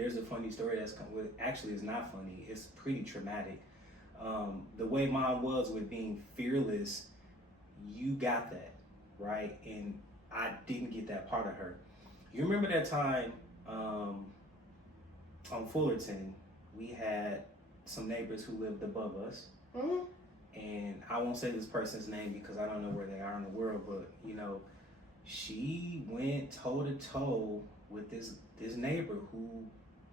There's a funny story that's come with, actually it's not funny, it's pretty traumatic. The way mom was with being fearless, you got that, right? And I didn't get that part of her. You remember that time on Fullerton, we had some neighbors who lived above us. Mm-hmm. And I won't say this person's name because I don't know where they are in the world, but you know, she went toe to toe with this neighbor who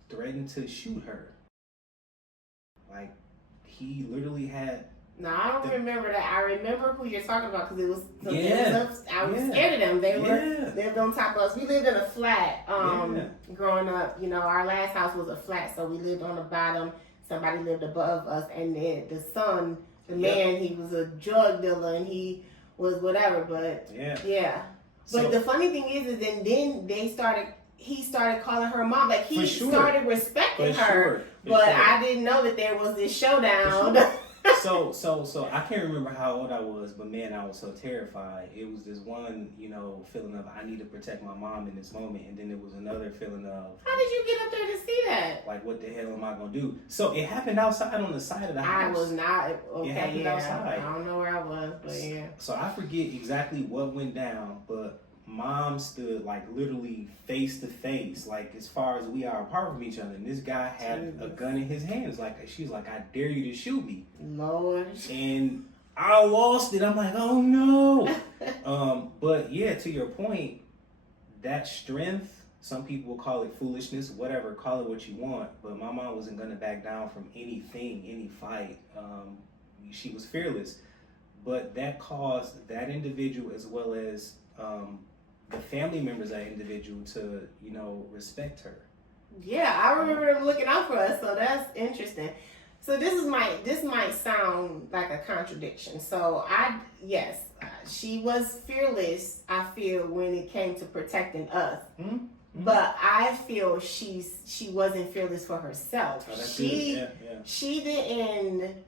threatened to shoot her. Like, he literally had. No, I don't remember that. I remember who you're talking about because it was. Yeah. I was scared of them. They lived on top of us. We lived in a flat. Growing up, you know, our last house was a flat, so we lived on the bottom. Somebody lived above us, and then the son, the man, he was a drug dealer, and he was whatever. But yeah. But so, the funny thing is then he started calling her mom. Like, he started respecting her. But I didn't know that there was this showdown. So I can't remember how old I was, but man, I was so terrified. It was this one, you know, feeling of I need to protect my mom in this moment, and then there was another feeling of how did you get up there to see that? Like, what the hell am I gonna do? So it happened outside on the side of the house. I was not okay. It happened outside. I don't know where I was, but yeah. So I forget exactly what went down, but mom stood like literally face to face, like as far as we are apart from each other, and this guy had a gun in his hands. Like, she's like, I dare you to shoot me. Lord. And I lost it. I'm like, oh no. But yeah, to your point, that strength, some people will call it foolishness, whatever, call it what you want, but my mom wasn't gonna back down from anything, any fight. She was fearless, but that caused that individual as well as the family members of that individual to, you know, respect her. Yeah, I remember them looking out for us, so that's interesting. So this might sound like a contradiction. So yes, she was fearless, I feel, when it came to protecting us. Mm-hmm. But I feel she wasn't fearless for herself. Oh, she didn't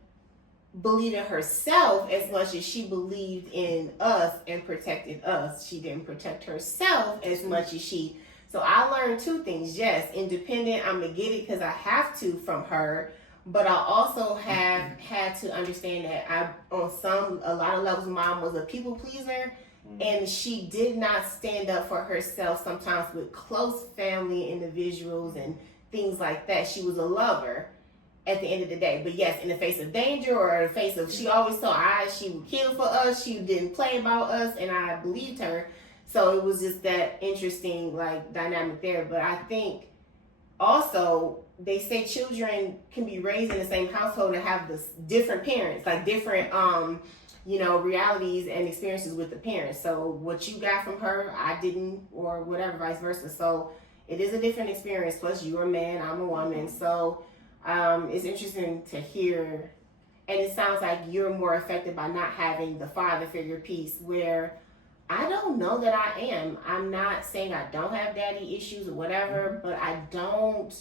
believe in herself as much as she believed in us and protected us. She didn't protect herself as much as she. So I learned two things. Yes, independent, I'm gonna get it because I have to from her. But I also have had to understand that on a lot of levels, mom was a people pleaser, and she did not stand up for herself sometimes with close family individuals and things like that. She was a lover at the end of the day. But yes, in the face of danger or in the face of, she always told she would kill for us. She didn't play about us, and I believed her. So it was just that interesting like dynamic there. But I think also they say children can be raised in the same household and have this different parents, like different realities and experiences with the parents. So what you got from her, I didn't, or whatever, vice versa. So it is a different experience. Plus you're a man, I'm a woman. So it's interesting to hear, and it sounds like you're more affected by not having the father figure piece, where I don't know that I am. I'm not saying I don't have daddy issues or whatever, but I don't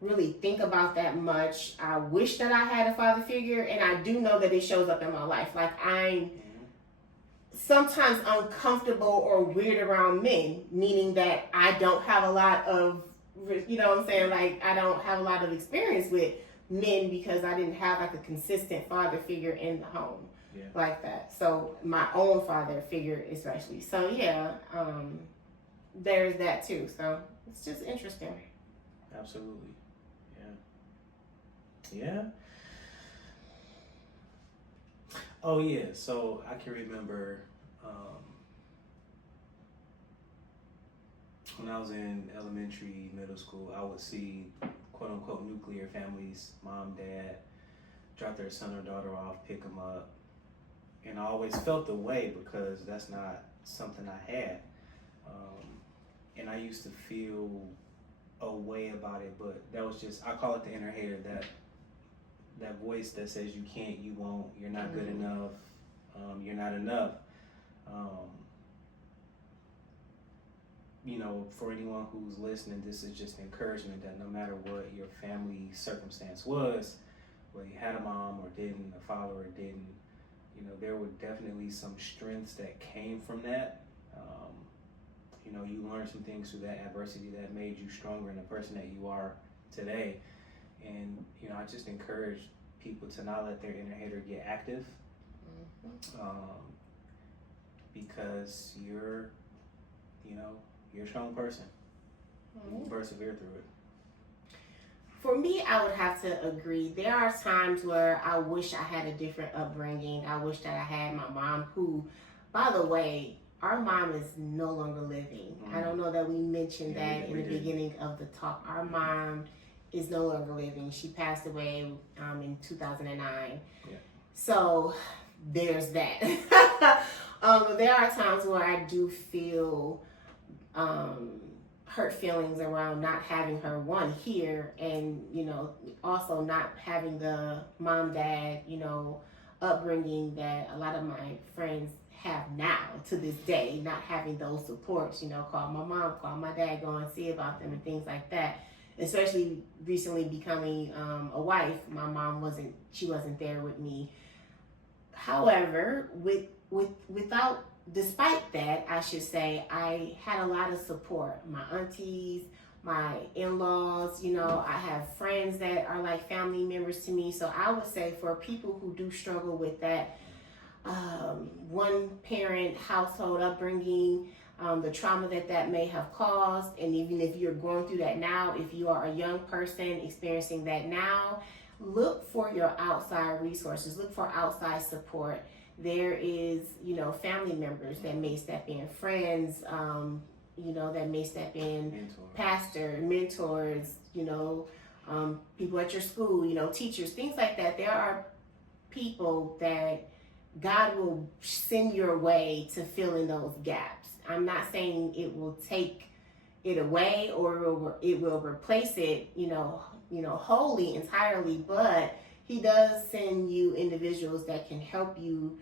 really think about that much. I wish that I had a father figure, and I do know that it shows up in my life. Like, I'm sometimes uncomfortable or weird around men, meaning that I don't have a lot of, you know what I'm saying? Like, I don't have a lot of experience with men because I didn't have like a consistent father figure in the home like that. So my own father figure especially. So yeah, there's that too. So it's just interesting. Absolutely. Yeah. Oh yeah, so I can remember when I was in elementary, middle school, I would see quote unquote nuclear families, mom, dad, drop their son or daughter off, pick them up. And I always felt the way because that's not something I had. And I used to feel a way about it, but that was just, I call it the inner hater, that voice that says you can't, you won't, you're not good enough, you're not enough. For anyone who's listening, this is just encouragement that no matter what your family circumstance was, whether you had a mom or didn't, a father or didn't, there were definitely some strengths that came from that. You learned some things through that adversity that made you stronger in the person that you are today. And I just encourage people to not let their inner hater get active, because you're a strong person. You can persevere through it. For me, I would have to agree. There are times where I wish I had a different upbringing. I wish that I had my mom, who, by the way, our mom is no longer living. I don't know that we mentioned that in the beginning of the talk. Our mom is no longer living. She passed away in 2009. Yeah. So there's that. There are times where I do feel hurt feelings around not having her, one, here, and also not having the mom dad upbringing that a lot of my friends have now to this day, not having those supports, call my mom, call my dad, go and see about them and things like that. Especially recently becoming a wife, my mom wasn't there with me. However, despite that, I should say, I had a lot of support. My aunties, my in-laws, I have friends that are like family members to me. So I would say for people who do struggle with that one parent household upbringing, the trauma that may have caused, and even if you're going through that now, if you are a young person experiencing that now, look for your outside resources, look for outside support. There is, family members that may step in, friends, that may step in, mentors. Pastor, mentors, people at your school, teachers, things like that. There are people that God will send your way to fill in those gaps. I'm not saying it will take it away or it will replace it, wholly, entirely, but He does send you individuals that can help you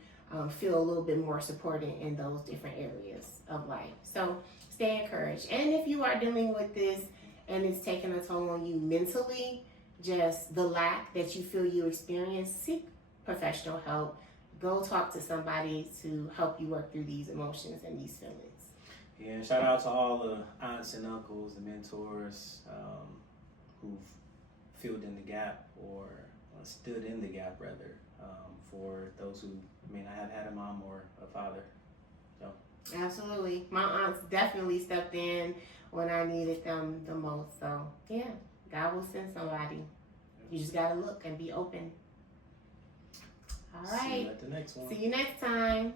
feel a little bit more supported in those different areas of life. So stay encouraged. And if you are dealing with this and it's taking a toll on you mentally, just the lack that you feel you experience, seek professional help. Go talk to somebody to help you work through these emotions and these feelings. Yeah, and shout out to all the aunts and uncles, the mentors who've filled in the gap or stood in the gap, rather, for those who may not have had a mom or a father. So. Absolutely. My aunts definitely stepped in when I needed them the most. So, yeah, God will send somebody. You just got to look and be open. All right. See you at the next one. See you next time.